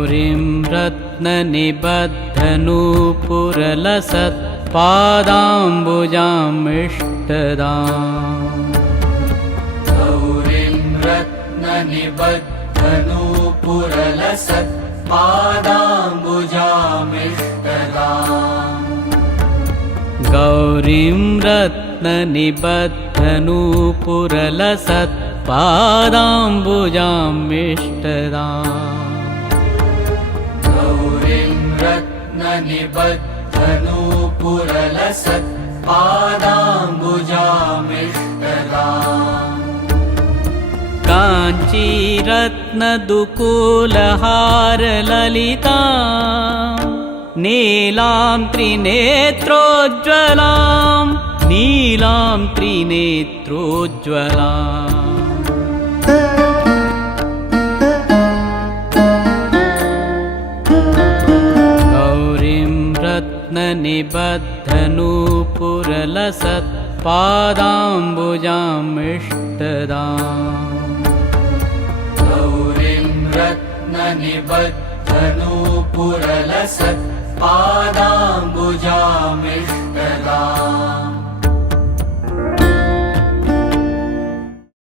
गौरीं रत्ननिबद्धनूपुरलसत्पादाम्बुजामिष्टदाम् गौरीं रत्ननिबद्धनूपुरलसत्पादाम्बुजामिष्टदाम् गौरीं रत्ननिबद्धनूपुरलसत्पादाम्बुजामिष्टदाम् गौरीं रत्ननिबद्धनूपुरलसत्पादाम्बुजामिष्टदाम् काञ्चीरत्नदुकूलहारललिता नीलां त्रिनेत्रोज्ज्वलां नीलां त्रिनेत्रोज्ज्वलाम् गौरीं रत्ननिबद्धनूपुरलसत्पादाम्बुजामिष्टदाम् गौरीं रत्ननिबद्धनूपुरलसत्पादाम्बुजामिष्टदाम्